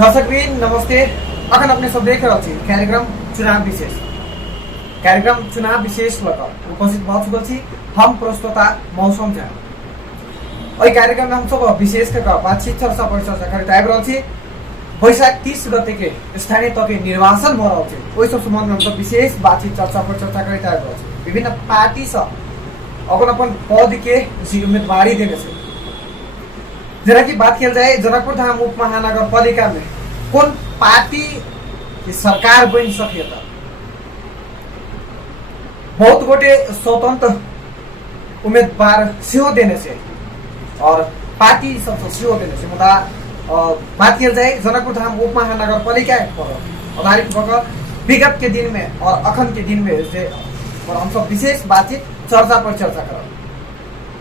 दर्शकवृन्द नमस्ते। अखन अपने सब देख रहे छी कार्यक्रम चुनाव विशेष। कार्यक्रम चुनाव विशेष लग उपस्थित भ चुकल छी हम प्रस्तोता मौसम झा। ओइ कार्यक्रम में हम सब विशेष के बातचीत चर्चा परिचर्चा करैत आबि रहल छी। वैशाख 30 गते के स्थानीय तह के निर्वाचन भ रहल छै, ओइ सब संबंध में हम सब विशेष बातचीत चर्चा परिचर्चा करैत आबि रहल छी। विभिन्न पार्टी सब अपन अपन पद के उम्मीदवारी देने छै। जरा की बात किया जाए जनकपुर धाम उप महानगर पालिका में कौन पार्टी की सरकार बन सके त बहुत गोटे स्वतंत्र उम्मीदवार सेहो देने से और पार्टी सब सेहो देने से। मुदा बात किया जाए जनकपुर धाम उप महानगर पालिका पर आधारित होकर विगत के दिन में और अखन के दिन में से और हम सब विशेष बातचीत चर्चा पर चर्चा करब।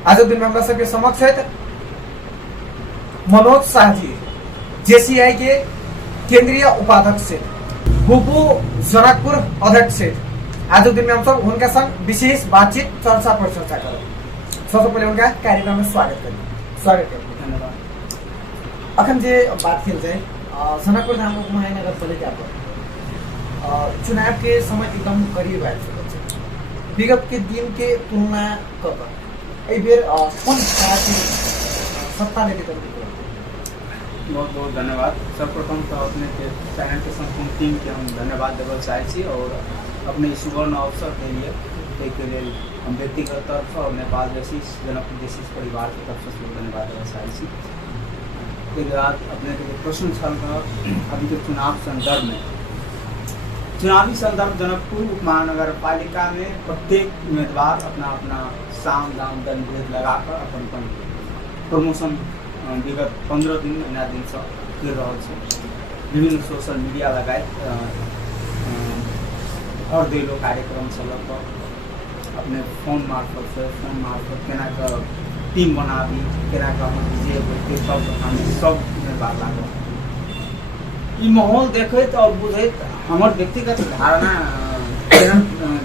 आज दिन में हमरा सबके समक्ष है मनोज शाह जी, जेसीआई के केंद्रीय उपाध्यक्ष से भूपू जनकपुर अध्यक्ष से। आज दिन में हम सब उनका संग विशेष बातचीत चर्चा पर चर्चा करें। सबसे पहले उनका कार्यक्रम में स्वागत करें। धन्यवाद। अखन जे बात की जाए जनकपुर धाम उप महानगर पालिका पर चुनाव के समय एकदम करीब आ चुका है। विगत के दिन के तुलना कर बेर कौन पार्टी सत्ता लेके बहुत बहुत धन्यवाद। सर्वप्रथम तो अपने के चैनल के संपूर्ण टीम के हम धन्यवाद देवल चाहे और अपने सुवर्ण अवसर के लिए हम व्यक्तिगत तरफ और नेपाल जैसी जनकपुर जैसी परिवार की तरफ से धन्यवाद देवल चाहे। एक बात अपने के प्रश्न छल अभी के चुनाव संदर्भ में चुनावी संदर्भ जनकपुर उप महानगर पालिका में प्रत्येक उम्मीदवार अपना अपना साम दाम दंड भेद लगाकर अपन प्रमोशन विगत 15 दिन महीना दिन से कर रहा है। विभिन्न सोशल मीडिया लगाए और दिलो कार्यक्रम चलत अपने फोन मार्फत केना का टीम बनाबी केना का विजय होते सब उम्मीदवार लागल। ई माहौल देखत और बुझत हमर व्यक्तिगत धारणा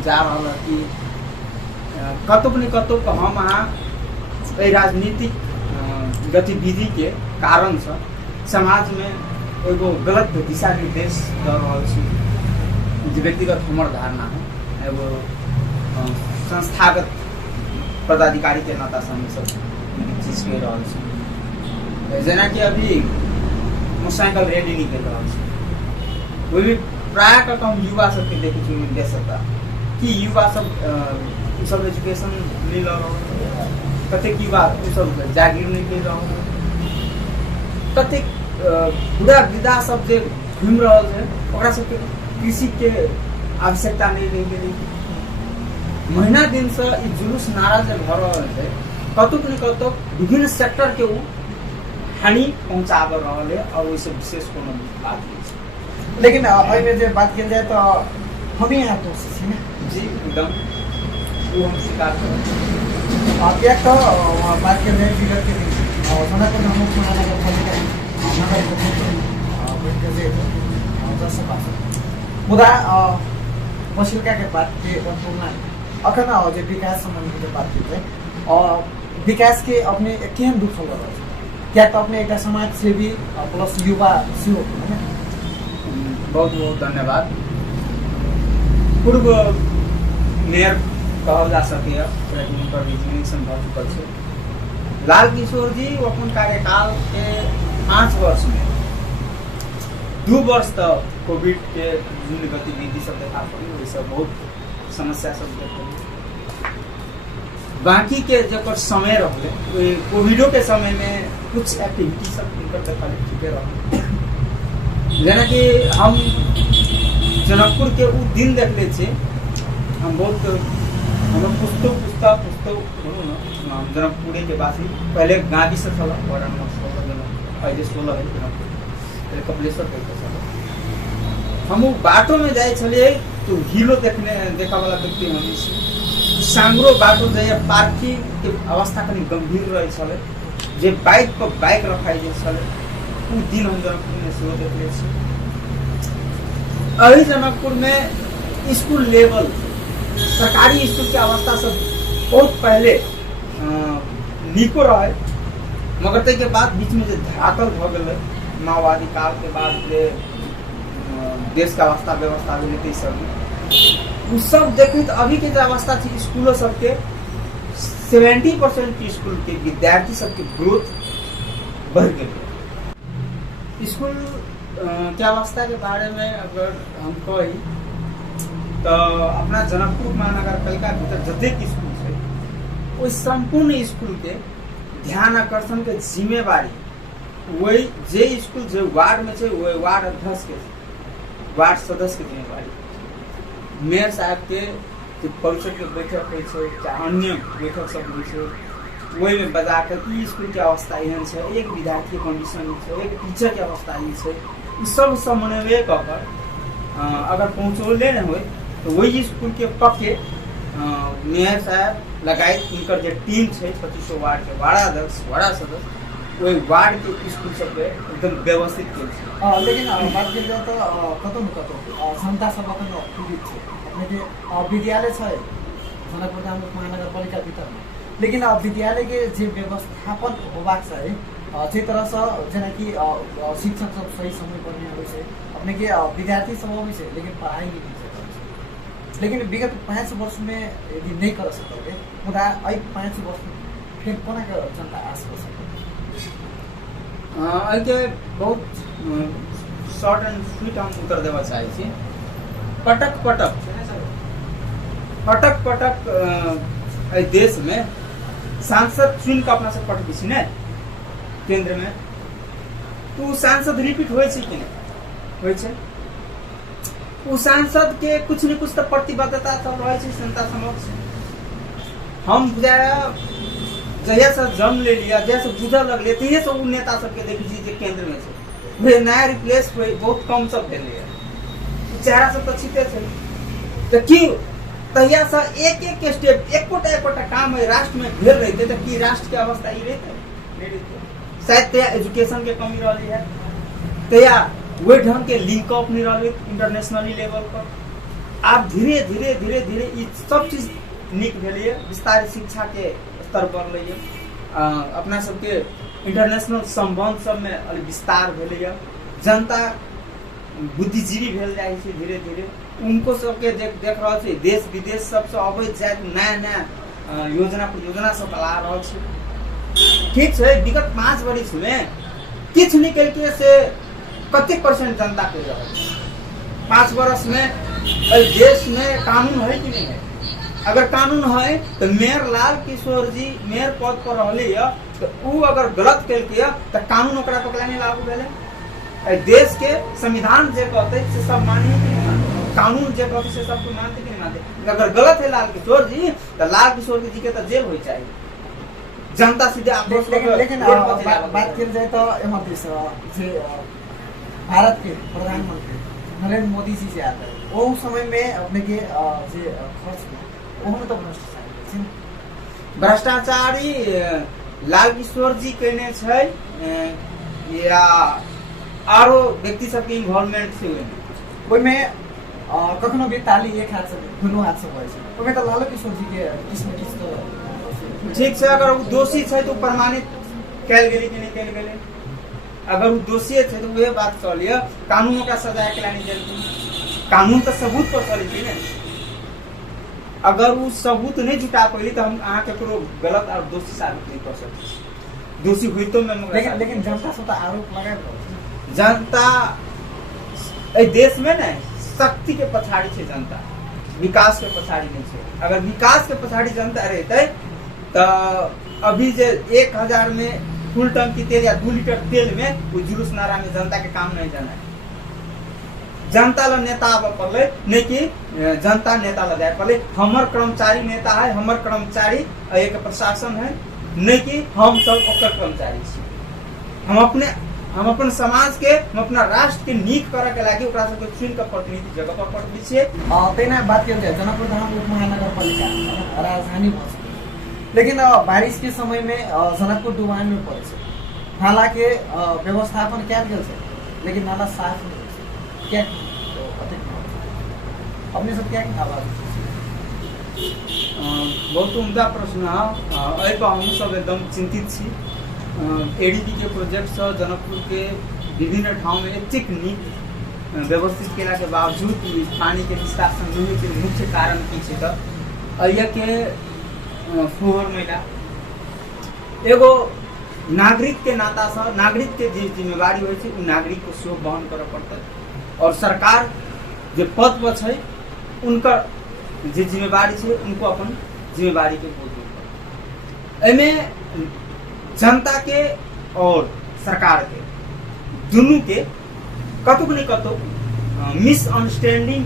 जा रहा है कि कतुक न कतुक हम अहाँ राजनीतिक गतिविधि के कारण से समाज में एगो गलत दिशा निर्देश दे रहा है। व्यक्तिगत हमर धारणा है एगो संस्थागत पदाधिकारी के नाता से हम सब चीज कह रहा है। जना कि अभी मोटरसाइकिल रैली निकल रहा है, वो भी प्राय तक हम युवा सबके देख सकता कि युवा सब एजुकेशन मिल रहा है, कतेक युवा सब जागीर नहीं कर रहा हूँ, कतेक बुरा विदा सब जे घूम रहा है ओकरा सबके कृषि के आवश्यकता नहीं रह गई। महीना दिन से ई जुलूस नारा जे भर रहा है कतुक न कतुक विभिन्न सेक्टर के वो हानि पहुँचाब रहा है और वैसे विशेष कोनो बात नहीं। लेकिन में जो बात की जाए तो हम ही यहाँ दोषी छी ना जी, एकदम वो हम स्वीकार करें। एक तो बात की जाए विगत के दिन जनकपुर धाम उप महानगर पालिका मुदा पछिल्का के बात के तुलना अखन जो विकास संबंधी के बात की जाए विकास के अपने केहन दुख हो रहा है क्या तो अपने एक समाज सेवी प्लस युवा सेहो है। बहुत बहुत धन्यवाद। पूर्व मेयर कहल जा सके लाल किशोर जी अपन कार्यकाल के 5 वर्ष में 2 वर्ष तक कोविड के विभिन्न गतिविधि सब देखा पड़ी, वही सब बहुत समस्या सब देखा। बाकी के जब समय रहे कोविडो के समय में कुछ एक्टिविटी सब देखा चुके रहे। जना कि हम जनकपुर के वो दिन देख ले छे हम बहुत हम पुस्तक हम जनकपुर के बासी पहले गाँवी से चला वार्ड नंबर 16 है जनकपुर कपिलेश्वर हम बाटो में जाए छलिए तो हिलो देखा वाला व्यक्ति होने सांगरो बाटो जाए पार्किंग के अवस्था कनी गंभीर रहे छले जे बाइक पर बाइक रखाई जे छले उ दिन हम जनकपुर में सेहो देखले छी। अभी जनकपुर में स्कूल लेवल सरकारी स्कूल के अवस्था सब बहुत पहले निको रहे मगर तै के बाद बीच में जे धरातल भ गेल माओवादी काल के बाद जे देश का अवस्था व्यवस्था भेलै सब उ सब देखित अभी के जे अवस्था थी स्कूलों सबके 70% स्कूल के विद्यार्थी सबके ग्रोथ बढ़ गए। स्कूल के अवस्था के बारे में अगर हम कही तो अपना जनकपुर महानगर पालिका भीतर जतेक स्कूल है वो संपूर्ण स्कूल के ध्यान आकर्षण के जिम्मेवारी वही जे स्कूल जो वार्ड में है वही वार्ड अध्यक्ष के वार्ड सदस्य के जिम्मेवारी मेयर साहब के जो परिषद के बैठक होइ छै चाहे अन्य बैठक सब होइ छै वही में बजा कर ई स्कूल के अवस्था एहन छै एक विद्यार्थी कंडीशन छै एक टीचर के अवस्था ई छै ई सब समन्वय कर अगर पहुँचौले न हो तो वही स्कूल के पक्के मेयर साहब लगायत उनकर जो टीम है 2500 वार्ड के वार्ड अध्यक्ष वार्ड सदस्य वही वार्ड के स्कूल सब एकदम व्यवस्थित किया। लेकिन बात की जाए तो कतौ न कतौ जनता सब अपन पीड़ित है अपने के विद्यालय है जनकपुर महानगर पालिका भीतर में लेकिन विद्यालय के जे व्यवस्थापन होबाक चाही जे तरह से जेना कि शिक्षक सब सही समय पर नहीं आबै छै अपने के विद्यार्थी सब आबै छै लेकिन पढ़ाई नहीं कर सकते लेकिन विगत 5 वर्ष में यदि नहीं कर सकते मुदा 5 वर्ष में फिर कोना के जनता आश कर सकते के बहुत शॉर्ट एंड स्वीट हम उत्तर देवा चाहे छी पटक पटक देश में सांसद चुन के अपना से पटक छी ने केंद्र में तो सांसद रिपीट होय छै कि नहीं होय छै उ सांसद के कुछ न कुछ तो प्रतिबद्धता सब रहे छै जनता समक्ष हम बुझाया जहिया से जन्म ले लिया जैसे बुझा लगले तहिया से उ नेता सब के देखी जे केंद्र में छै वे नया रिप्लेस होय बहुत कम सब भेलै चेहरा सब तो छिपे छै तो की तहिया से एक स्टेप एकोटा काम है राष्ट्र में घेर रहते तो की राष्ट्र के अवस्था ई रहते शायद तया एजुकेशन के कमी रही है तया वही ढंग के लिंक अप नहीं रही इंटरनेशनली लेवल पर आप धीरे धीरे ये सब चीज निक भेलिए विस्तारित शिक्षा के स्तर पर लिए अपना सबके इंटरनेशनल संबंध सब में विस्तार भेलिए जनता बुद्धिजीवी भेल जाए छै धीरे धीरे उनको सबके देख रहा छै देश विदेश सबसे अवैध जाए नया योजना परियोजना सब ला रहा छै ठीक है विगत 5 वर्ष में किछ निकल के से कते परसेंट जनता के रहा 5 वर्ष में देश में कानून है कि नहीं है अगर कानून है तो मेयर लाल किशोर जी मेयर पद पर रहले तो उ अगर गलत कल के तो कानून ओकरा पकड़ा नहीं लागू भेले देश के संविधान जे कहते से सब मानिए कि नहीं मानते कानून जे कहते से सब मानते कि नहीं मानते अगर गलत है लाल किशोर जी तो लाल किशोर जी के तो जेल हो चाहिए जनता सीधे आक्रोश लेकिन बात की जाए तो जे भारत के प्रधानमंत्री नरेंद्र मोदी जी जे आते हैं वो समय में अपने के जे खर्च वो में तो भ्रष्टाचारी लाल किशोर जी कहने छै या आरो व्यक्ति सब के इन्वॉल्वमेंट छै ओइ में कखनो भी ताली एक हाथ से दुनू हाथ से होय छै ओइ में तो लाल किशोर जी के किछ न किछ तो ठीक है अगर वो दोषी है तो प्रमाणित कैल गेली कि नहीं कैल गेली अगर वो दोषी है तो वह बात चलिए कानून का सजा के लानी जल्दी कानून तो सबूत पर चली थी ना अगर वो सबूत नहीं जुटा पाई तो हम अहाँ केकरो गलत और दोषी साबित नहीं कर सकते दोषी हुई तो मैं लेकिन जनता से तो आरोप लगाए जनता देश में ना शक्ति के पछाड़ी है जनता विकास के पछाड़ी नहीं है अगर विकास के पछाड़ी जनता रहते तो अभी जे 1000 में फुल टंकी तेल या 2 लीटर तेल में वो जुलूस नारा में जनता के काम नहीं जाना है जनता ला नेता आब पड़े नहीं कि जनता नेता ला जाए पड़े हमर कर्मचारी नेता है हमर कर्मचारी एक प्रशासन है नहीं कि हम सब ओकर कर्मचारी छी हम अपन समाज के हम अपना राष्ट्र के नीक करे के लागी ओकरा सबके चुन के प्रतिनिधि जगह पर पठबी छियै तेना बात के जनकपुर धाम उप महानगर पालिका राजधानी लेकिन बारिश के समय में जनकपुर डुबान में पड़े नाला के व्यवस्थापन क्या गेल छै लेकिन नाला साफ नहीं क्या अपने सब क्या आवाज बहुत उम्दा प्रश्न है हम सब एकदम चिंतित छी एडीबी के प्रोजेक्ट से जनकपुर के विभिन्न ठाउँ में एतेक नीक व्यवस्थित केला के बावजूद पानी के निष्कासन नहीं के मुख्य कारण की छै त अहिया के फोहर मैला एगो नागरिक के नाता से नागरिक के जे जिम्मेवारी होइ छै उ नागरिक को सेहो वहन करऽ पड़तै और सरकार जे पद पर छै उनकर जे जिम्मेवारी छै उनको अपन जिम्मेवारी के बोझ एमे जनता के और सरकार के दुनू के कतुक नहीं कतुक मिसअंडरस्टैंडिंग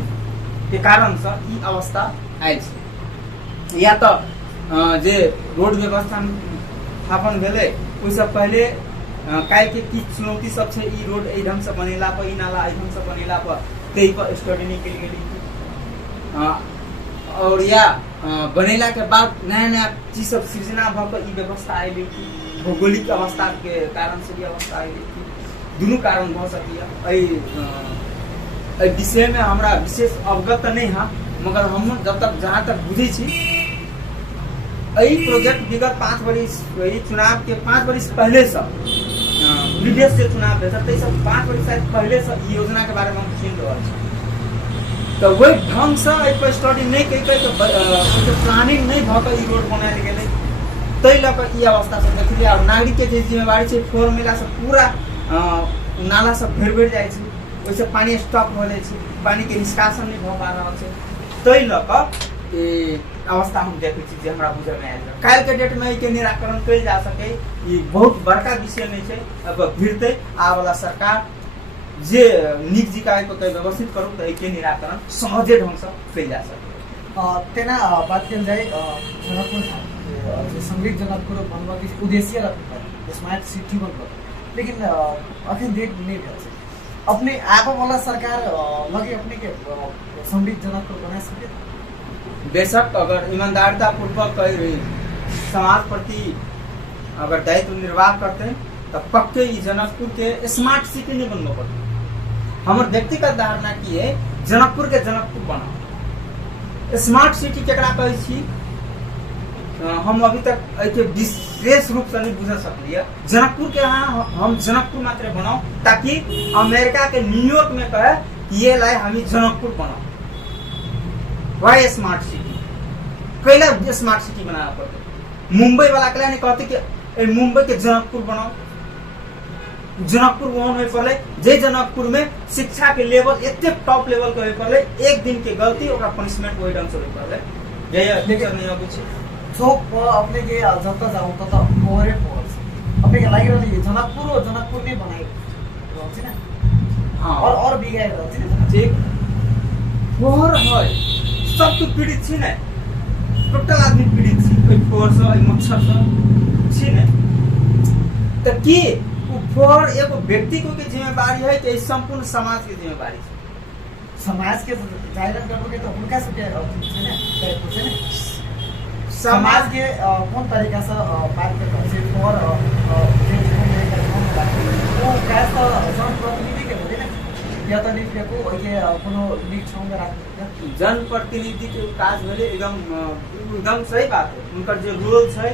के कारण से ई अवस्था आयल छै या तो जे रोड व्यवस्था स्थापन भेले ओइसे पहले काल्हि के की चुनौती सब छै ई रोड एहि ढंग से बनेला पर ई नाला एहि ढंग से बनेला पर तै पर स्टडी नहीं कल गेली और या बनेला के बाद नया नया चीज सब सृजना भ के ई व्यवस्था आइले कि भौगोलिक अवस्था के कारण से ई अवस्था आइले कि दुनू कारण भ सकैया एहि विषय में हमरा विशेष अवगत नहीं है मगर हम जब तक जहाँ तक बुझे छी एहि प्रोजेक्ट विगत 5 वर्ष चुनाव के 5 वर्ष पहले से विदेश से चुनाव भेल तै सब 5 वर्ष शायद पहले से ई योजना के बारे में हम सुन रहल छी तो वही ढंग से एहि पर स्टडी नहीं कई तो प्लानिंग नहीं भ के ई रोड बनायल गेलै तै ल के ई अवस्था से देखलिए और नागरिक के जे जिम्मेवारी छै फोर मिला से पूरा नाला सब भरि जाइ छै ओइसे पानी स्टॉक हो जाइ छै पानी के निष्कासन नहीं भ पा रहल छै तै ल के अवस्था हम देखै छी जे हमरा बुझल में आयल काल्हि के डेट में के निराकरण कइल जा सके ई बहुत बड़का विषय नहीं छै अब भिड़ते आ वाला सरकार जे नीक जिकाय को व्यवस्थित करू तो के निराकरण सहजे ढंग से कइल जा सके तेना बात कल जाए जनकपुर संगीत जनकपुर बनवा के उद्देश्य रखा स्मार्ट सिटी बनवा लेकिन अखन डेट नहीं भेल छै अपने आबो वाला सरकार लगे अपने के संगीत जनकपुर बना सके बेशक अगर ईमानदारिता पूर्वक समाज प्रति अगर दायित्व निर्वाह करते हैं तो पक्के ई जनकपुर के स्मार्ट सिटी नहीं बनना पड़ता हमार व्यक्तिगत धारणा की है जनकपुर के जनकपुर बनाओ स्मार्ट सिटी केकरा कहै छी हम अभी तक ऐसे विशेष रूप से नहीं बुझ सकलिए जनकपुर के यहाँ हम जनकपुर मात्र बनाओ ताकि अमेरिका के न्यूयॉर्क में कहे कि ये लाए हम जनकपुर बनाओ वही स्मार्ट सिटी कैला स्मार्ट सिटी बनाना पड़ता मुंबई वाला के नहीं कहते कि मुंबई के जनकपुर बनाओ जनकपुर वहां में पड़े जे जनकपुर में शिक्षा के लेवल एते टॉप लेवल के पड़े एक दिन के गलती ओकरा पनिशमेंट वही ढंग से पड़े ये लेक्चर नहीं आबै छै सो अपने के जब जाऊँ तो ओवरे फोर्स अपने के लागि रहल जनकपुर नहीं बनाई रहल छै ना हां और बिगाड़ रहल छै ना ठीक फोर है सब तो पीड़ित छी ने टोटल आदमी पीड़ित छी कोई फोर से मच्छर से छी ने त की फोर एगो व्यक्ति को के जिम्मेवारी है कि संपूर्ण समाज के जिम्मेवारी है समाज के जायरन करके तो उनका से है ना समाज के कौन तरीका से बात करते हैं और वो कैसा जनप्रतिनिधि के होते ना या तो नहीं को ये कोनो नीक ठाउँ में राख्नु जनप्रतिनिधि के काज भेले एकदम सही बात है उनकर जो रोल है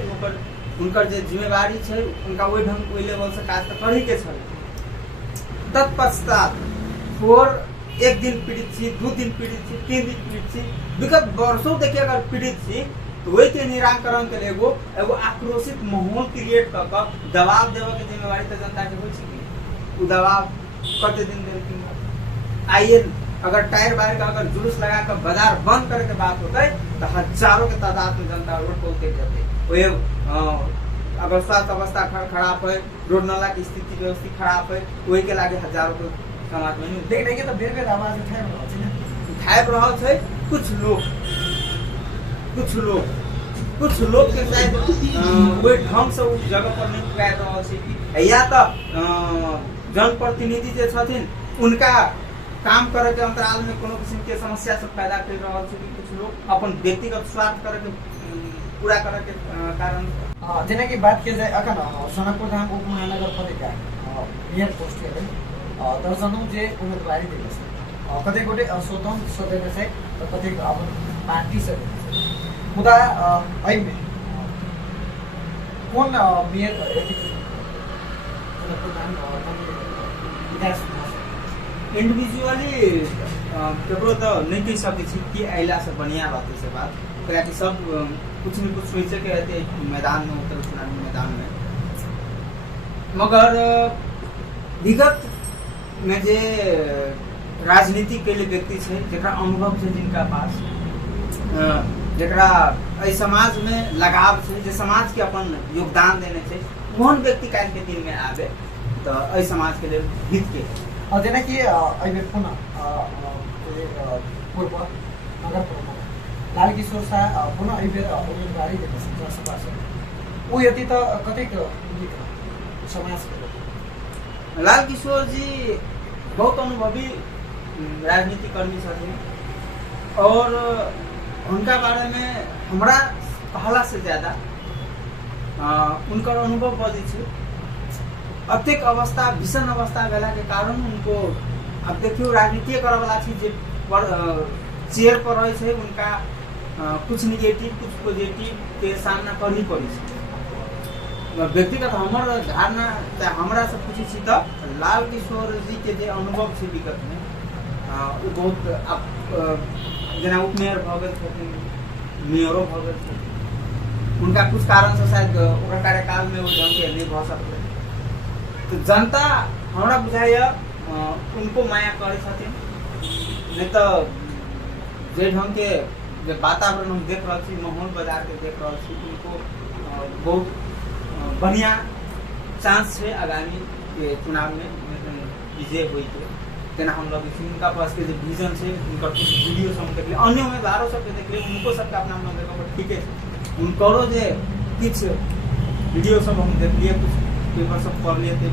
उनकर जो जिम्मेवारी है उनका वही ढंग वही लेवल से काज तो करही के छै तत्पश्चात फोर एक दिन पीड़ित थी 2 दिन पीड़ित थी 3 दिन पीड़ित थी विगत वर्षों देखिए अगर पीड़ित थी तो वही के निराकरण के लिए एगो आक्रोशित माहौल क्रिएट कर दबाव देवे के जिम्मेवारी तो जनता के होई छै उ दबाव कते दिन देलखिन आइए अगर टायर बाहर का अगर जुलूस लगा कर बाजार बंद करे के बात होता है तो हजारों के तादाद में जनता रोड पर उतर जाते वो अगर स्वास्थ्य अवस्था खराब है रोड नाला की स्थिति व्यवस्थित खराब है वही के लागे हजारों के समाज में देखने के तो बेर आवाज उठाए रहा है कुछ लोग के शायद वही ढंग से उस जगह पर नहीं पुगाए रहा है या तो जनप्रतिनिधि जे छथिन उनका काम करे के अंतराल में कोनो किस्म के समस्या सब पैदा कर रहा है कि कुछ लोग अपन व्यक्तिगत स्वार्थ करे के पूरा करे के कारण जेना की बात किया जाए अखन जनकपुर धाम उप महानगर पालिका मेयर पोस्ट के दर्जनों जे उम्मीदवारी दिले छै कते गोटे स्वतंत्र सदस्य छै तो कते अपन पार्टी से मुदा एहि में कोन मेयर जनकपुर धाम इंडिविजुअली केकरो तो नहीं कह सकै छी कि अइला से बढ़िया बात से बात कियाकि सब कुछ न कुछ सोचे के रहते मैदान में उतर चुनावी मैदान में, मगर विगत में जे राजनीति के लिए व्यक्ति छे जेकरा अनुभव छे जिनका पास जेकरा एहि समाज में लगाव छे जे समाज के अपन योगदान देने छे ओहन व्यक्ति काल के दिन में आवे तो एहि समाज के लिए हित के और जेना कि एहि बेर पुनः पूर्व नगर प्रमुख लाल किशोर शाह पुनः एहि बेर उम्मीदवारी देने छन् सभा से ओ यति त कतेक समाज के लाल किशोर जी बहुत अनुभवी राजनीतिक कर्मी छथिन और उनका बारे में हमरा पहला से ज्यादा उनका अनुभव बड़ी छे। अत्यधिक अवस्था भीषण अवस्था भेला के कारण उनको अब देखियो राजनीति करे वाला चीज जे चेयर पर रहे छे उनका कुछ निगेटिव कुछ पॉजिटिव के सामना करनी पड़ी छे। व्यक्तिगत हमर धारणा हमरा से पूछी छी तो लाल किशोर जी के जे अनुभव छे विगत में वो बहुत जना उपमेयर भ गेल छथिन मेयरो भ गेल छथिन उनका कुछ कारण से शायद ओकर कार्यकाल में वो ढंग के नहीं भ सकते तो जनता हमरा बुझाय उनको माया करे छथिन नहीं तो जे ढंग के जे वातावरण हम देख रहा छी माहौल बाजार के देख रहा छी उनको बहुत बढ़िया चांस है आगामी चुनाव में विजय हुई के तेना हम लोग उनका पास के जो विजन है उनका कुछ वीडियो सब देख लिए अन्य उम्मीदवारों सब देख लिए उनको सबका अपना अपना देखा ठीक है उनको जे कुछ वीडियो सब हम देख लिए कुछ पेपर सब पढ़ लिए थे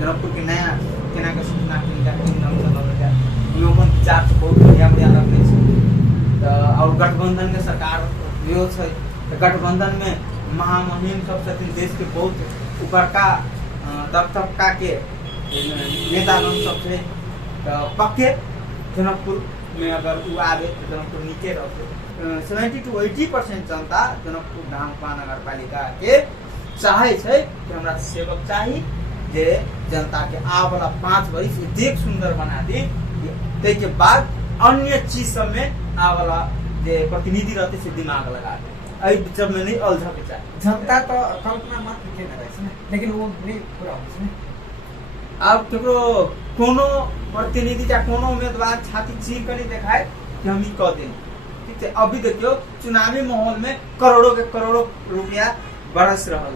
जनकपुर के नया केना के सूचना के नाम चल रहा है ह्यूमन विचार बहुत बढ़िया बढ़िया लगते तो और गठबंधन के सरकार जो है तो गठबंधन में महामहिम सब छथिन देश के बहुत ऊपर का तबका के नेता लोग सब छे तो पक्के जनकपुर में अगर वो आवे तो जनकपुर नीचे रहते 70 to 80% जनता जनकपुर धाम महानगर पालिका के चाहे छे कि हमरा सेवक चाहिए जे जनता के आ वाला 5 वर्ष देख सुंदर बना दी ते के बाद अन्य चीज सब में आ वाला जे प्रतिनिधि रहते से दिमाग लगा दे आई जब में नहीं अलझा के चाहिए जनता तो कल्पना मात्र के न रहे लेकिन वो नहीं पूरा हो अब केकरो कोनो प्रतिनिधि या कोनो उम्मीदवार छाती चीर कर दिखाए कि हम ही कह दें ठीक है। अभी देखियो चुनावी माहौल में करोड़ों के करोड़ों रुपया बरस रहल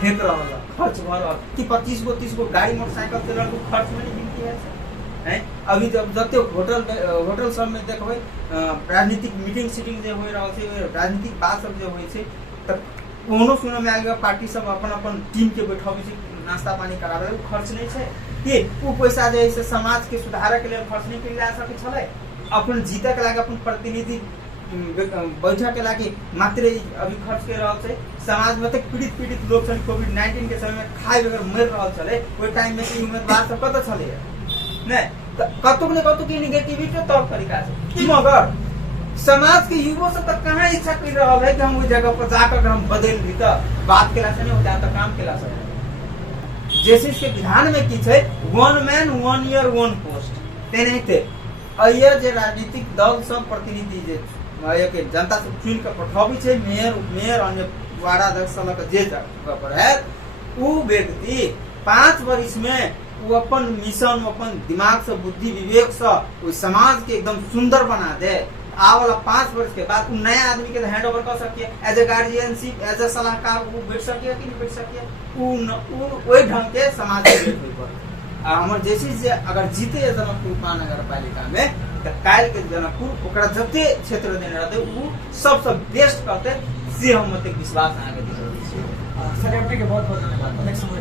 फेंक रहल खर्च भ रहल कि 25 गो 30 गो गाड़ी मोटरसाइकिल से लड़को खर्च में नहीं गिनती है अभी जब जते होटल सब में देखबै राजनीतिक मीटिंग सीटिंग जे होय रहल छै राजनीतिक बात सब जे होय छै त कोनो सुने में आगे पार्टी सब अपन अपन टीम के बैठाबै छै नाश्ता पानी करावे खर्च नहीं है कि वो पैसा जे है समाज के सुधार के लिए खर्च नहीं कल जा सके छले अपन जीते के लागे अपन प्रतिनिधि बैठक के लागे मात्र अभी खर्च कर रहा है समाज में तक पीड़ित लोग छन कोविड-19 के समय में खाए बगैर मर रहा छले ओइ टाइम में उम्मीदवार सब कत छले नै कतुक ने कतुक नेगेटिविटी तौर तरीका से मगर समाज के युवा सब तक कहां इच्छा कर रहा है कि हम वो जगह पर जाकर हम बदल दी तो बात केला से नहीं होता तो काम केला से जैसे इसके विधान में की छे 1 मैन 1 ईयर 1 पोस्ट तेने थे अय जे राजनीतिक दल सब प्रतिनिधि जे के जनता से चुन के पठाबी छे मेयर उपमेयर अन्य वार्ड अध्यक्ष सब जे जगह पर है वो व्यक्ति 5 वर्ष में वो अपन मिशन अपन दिमाग से बुद्धि विवेक से वो समाज के एकदम सुंदर बना दे आ वाला 5 वर्ष के बाद नया आदमी के हैंड ओवर कर सके as a guardianship as a सलाहकार वो बैठ सके कि नहीं बैठ सके वही ढंग के समाज के पर हमर जैसे से अगर जीते जनकपुर महानगर पालिका में तो काल के जनकपुर ओकरा जते क्षेत्र देने रहते वो सबसे बेस्ट करते से हम मते विश्वास आगे दे सर आपके बहुत बहुत धन्यवाद नेक्स्ट समय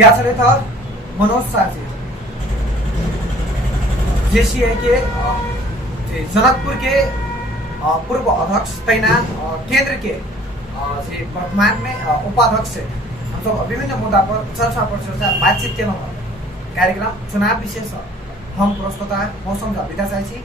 या सर था मनोज शाह जी जैसी है कि जनकपुर के पूर्व अध्यक्ष तैना केंद्र के वर्तमान में उपाध्यक्ष हम सब विभिन्न मुद्दा पर चर्चा बातचीत के कार्यक्रम चुनाव विशेष हम प्रस्तुता मौसम विदा चाहे